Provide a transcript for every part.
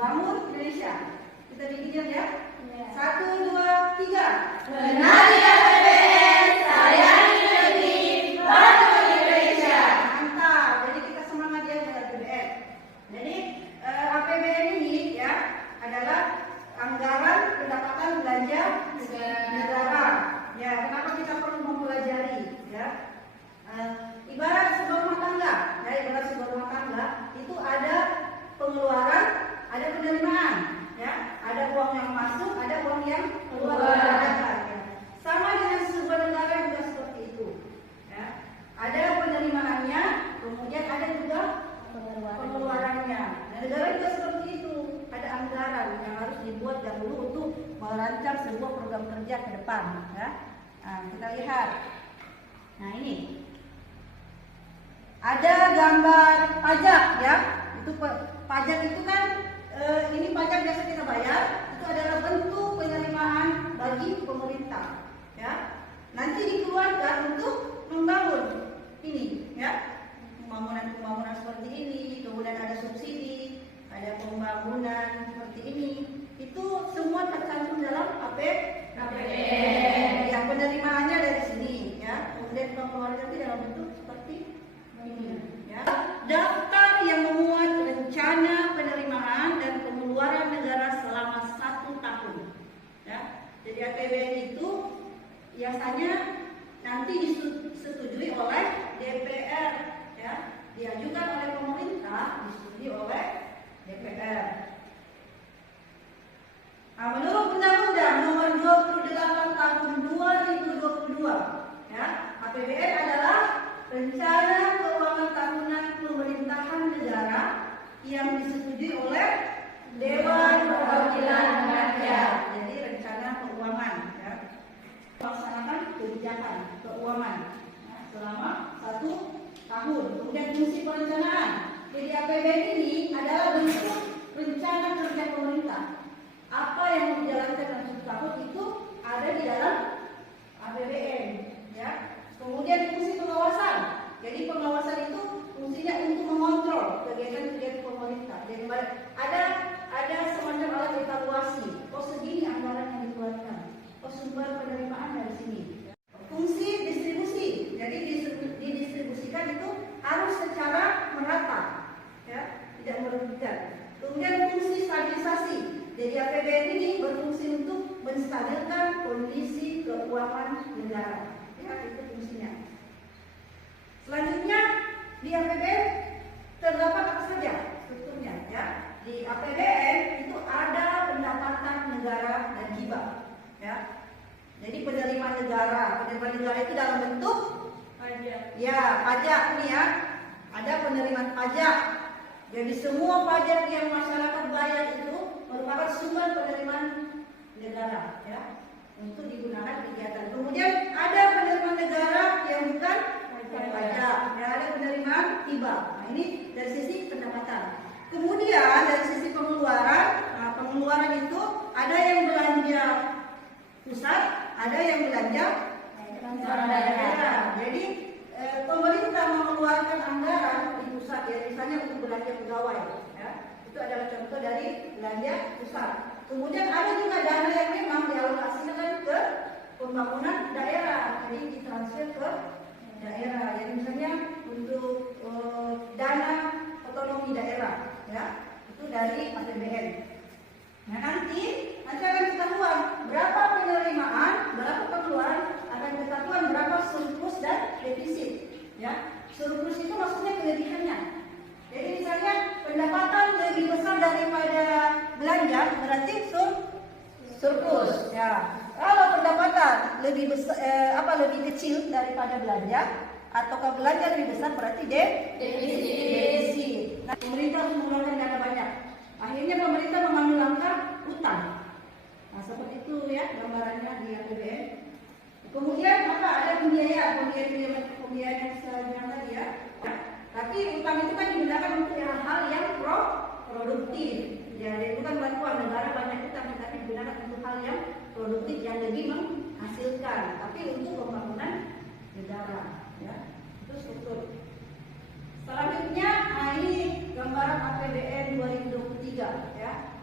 Bangun Indonesia. Kita bikin ya. 1, 2, 3. Menari APBN, sayangi negeri, bangun Indonesia. Mantap. Jadi kita semangat ya dengan APBN. Jadi APBN ini ya adalah anggaran pendapatan belanja negara. Ya, kenapa kita perlu mempelajari ya? Ibarat sebuah rumah tangga, ya ibarat sebuah rumah tangga itu ada pengeluaran, ada penerimaan, ya ada uang yang masuk, ada uang yang keluar. Ya. Sama dengan sebuah negara juga seperti itu, ya ada penerimaannya, kemudian ada juga pengeluarannya. Nah, negara juga seperti itu, ada anggaran yang harus dibuat dahulu untuk merancang sebuah program kerja ke depan, ya. Nah, kita lihat. Nah ini. Ada gambar pajak ya, itu pajak itu kan ini pajak biasa kita bayar, itu adalah bentuk penerimaan bagi pemerintah ya. Nanti dikeluarkan untuk membangun ini ya, pembangunan seperti ini, kemudian ada subsidi, ada pembangunan seperti ini, itu semua tercantum dalam APBN. Yang penerimaannya dari sini ya, kemudian pengeluaran nanti dalam bentuk seperti ini ya. Daftar yang memuat rencana penerimaan dan pengeluaran negara selama 1 tahun ya. Jadi APBN itu biasanya nanti disetujui oleh DPR ya, diajukan oleh pemerintah, disetujui oleh DPR. Nah, menurut Undang-Undang Nomor 28 Tahun 2022 ya, APBN adalah rencana keuangan tahunan pemerintahan negara yang disetujui oleh Dewan Perwakilan Rakyat. Jadi rencana keuangan ya, melaksanakan kebijakan keuangan ya, selama 1 tahun. Kemudian fungsi perencanaan. Jadi APBN ini adalah bentuk rencana kerja pemerintah. Apa yang dijalankan dalam 1 tahun itu ada di dalam APBN ya. Kemudian fungsi pengawasan. Jadi pengawasan itu fungsinya untuk mengontrol kegiatan-kegiatan pemerintah. Jadi ada semacam alat evaluasi. Oh segini anggaran yang dikeluarkan. Oh sumber penerimaan dari sini. Fungsi distribusi. Jadi didistribusikan itu harus secara merata, ya, tidak merugikan. Kemudian fungsi stabilisasi. Jadi APBN ini berfungsi untuk menstabilkan kondisi keuangan negara. Itu fungsinya. Selanjutnya di APBN terdapat apa saja strukturnya ya. Di APBN itu ada pendapatan negara dan hibah ya. Jadi penerimaan negara itu dalam bentuk pajak. Ya, pajak nih ya. Ada penerimaan pajak. Jadi semua pajak yang masyarakat bayar itu merupakan sumber penerimaan negara ya, untuk digunakan kegiatan. Kemudian ada penerimaan negara yang bukan pajak, ya, ada penerimaan hibah. Nah, ini dari sisi pendapatan. Kemudian dari sisi pengeluaran, nah, pengeluaran itu ada yang belanja pusat, ada yang belanja daerah. Jadi pemerintah mengeluarkan anggaran di pusat ya, misalnya untuk belanja pegawai, ya. Itu adalah contoh dari belanja pusat. Kemudian ada juga dana yang memang dialokasikan ke pembangunan daerah, jadi ditransfer ke daerah. Jadi misalnya untuk dana otonomi daerah, ya, itu dari APBN. Nah nanti akan ketahuan berapa penerimaan, berapa pengeluaran, akan ketahuan berapa surplus dan defisit. Ya, surplus itu maksudnya kelebihannya. Jadi misalnya pendapatan lebih besar daripada belanja berarti surplus. Ya, kalau pendapatan lebih besar, lebih kecil daripada belanja, ataukah belanja lebih besar berarti defisit. Nah, pemerintah harus mengeluarkan dana banyak. Akhirnya pemerintah mengambil langkah utang. Nah, seperti itu ya gambarannya di APBN. Kemudian ada pembiayaan yang selanjutnya tadi ya. Tapi utang itu kan digunakan untuk hal-hal yang produktif. Jadi bukan bantuan negara banyak utang, tapi digunakan untuk hal yang produktif yang lebih menghasilkan. Tapi untuk pembangunan negara, ya. Itu struktur. Selanjutnya, ini gambaran APBN 2023 ya.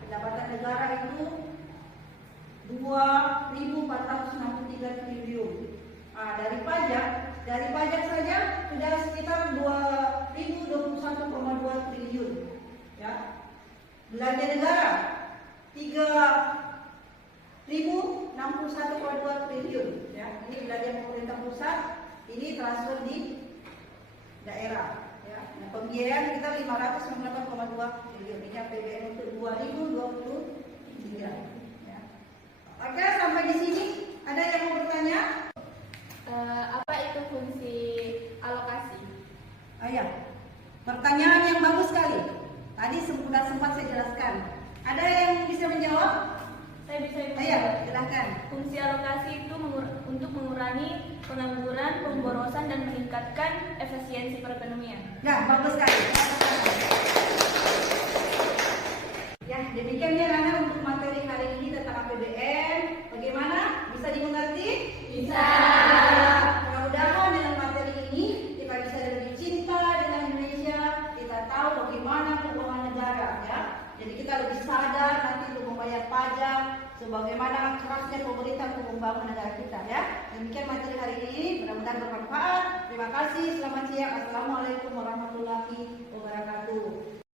Dari pajak saja sudah sekitar 2.021,2 triliun. Ya. Belanja negara 3.061,2 triliun. Ya. Ini belanja pemerintah pusat, ini transfer di daerah. Ya. Nah, pembiayaan kita 598,2 triliun. Ini APBN untuk 2023. Ya. Oke, sampai di sini ada yang mau bertanya? Apa itu fungsi alokasi? Ya. Pertanyaan yang bagus sekali. Tadi sudah sempat saya jelaskan. Ada yang bisa menjawab? Saya bisa Ayo, silakan. Fungsi alokasi itu untuk mengurangi pengangguran, pemborosan, dan meningkatkan efisiensi perekonomian. Nah, bagus sekali. Ya, demikiannya Rana untuk materi hari ini tentang APBN. Bagaimana? Bisa dimengerti? Bisa. Mudah-mudahan dengan materi ini kita bisa lebih cinta dengan Indonesia. Kita tahu bagaimana keuangan negara, ya. Jadi kita lebih sadar nanti untuk membayar pajak, sebagaimana kerasnya pemerintah untuk membangun negara kita, ya. Demikian materi hari ini, mudah-mudahan bermanfaat. Terima kasih. Selamat siang. Assalamualaikum warahmatullahi wabarakatuh.